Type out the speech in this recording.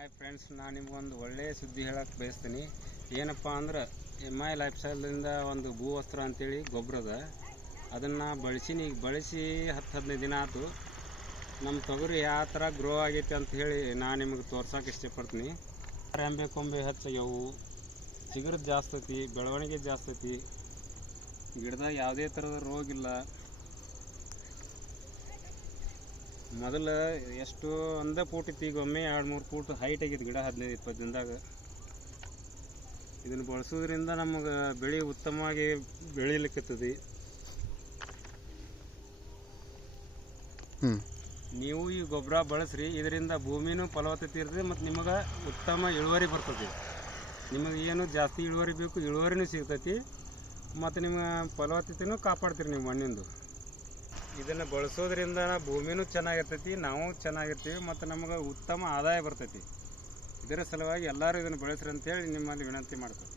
Hi friends, ನಾನು ನಿಮ್ಗೊಂದು ಒಳ್ಳೆಯ ಸುದ್ದಿ ಹೇಳಕ್ಕೆ ಬಯಸ್ತೀನಿ. ಏನಪ್ಪ ಅಂದ್ರೆ MI ಲೈಫ್ ಸ್ಟೈಲಿಂದ ಒಂದು ಭೂವಸ್ತ್ರ ಅಂತೇಳಿ ಗೊಬ್ಬರದ ಅದನ್ನು ಬಳಸಿ 10-15 ದಿನ ಆಯ್ತು. ನಮ್ಮ ತೊಗರಿ ಯಾವ ಥರ ಗ್ರೋ ಆಗೈತೆ ಅಂತ ಹೇಳಿ ನಾನು ನಿಮಗೆ ತೋರ್ಸೋಕೆ ಇಷ್ಟಪಡ್ತೀನಿ. ರೆಂಬೆ ಕೊಂಬೆ ಹೆಚ್ಚಾಗ್ಯಾವು, ಚಿಗುರು ಜಾಸ್ತಿ ಐತಿ, ಬೆಳವಣಿಗೆ ಜಾಸ್ತಿ ಐತಿ, ಗಿಡದಾಗ ಯಾವುದೇ ಥರದ ರೋಗ ಇಲ್ಲ. ಮೊದಲು ಎಷ್ಟು ಒಂದೇ ಫೂಟ್ ಇತ್ತು, ಈಗ ಒಮ್ಮೆ 2-3 ಫೂಟ್ ಹೈಟ್ ಆಗಿತ್ತು ಗಿಡ 15-20 ದಿನದಾಗ. ಇದನ್ನು ಬಳಸೋದ್ರಿಂದ ನಮಗೆ ಬೆಳೆ ಉತ್ತಮವಾಗಿ ಬೆಳೀಲಿಕ್ಕತ್ತದೆ. ನೀವು ಈ ಗೊಬ್ಬರ ಬಳಸ್ರಿ, ಇದರಿಂದ ಭೂಮಿನೂ ಫಲವತ್ತತೆ ಇರ್ತದೆ ಮತ್ತು ನಿಮಗೆ ಉತ್ತಮ ಇಳುವರಿ ಬರ್ತದೆ. ನಿಮಗೆ ಏನು ಜಾಸ್ತಿ ಇಳುವರಿ ಬೇಕು, ಇಳುವರಿನೂ ಸಿಗ್ತೈತಿ ಮತ್ತು ನಿಮ್ಮ ಫಲವತ್ತತೆನೂ ಕಾಪಾಡ್ತೀರಿ ನೀವು ಮಣ್ಣಿಂದು. ಇದನ್ನು ಬಳಸೋದ್ರಿಂದ ಭೂಮಿನೂ ಚೆನ್ನಾಗಿರ್ತೈತಿ, ನಾವು ಚೆನ್ನಾಗಿರ್ತೀವಿ ಮತ್ತು ನಮಗೆ ಉತ್ತಮ ಆದಾಯ ಬರ್ತೈತಿ. ಇದರ ಸಲುವಾಗಿ ಎಲ್ಲರೂ ಇದನ್ನು ಬಳಸ್ರಿ ಅಂತೇಳಿ ನಿಮ್ಮಲ್ಲಿ ವಿನಂತಿ ಮಾಡ್ತೀವಿ.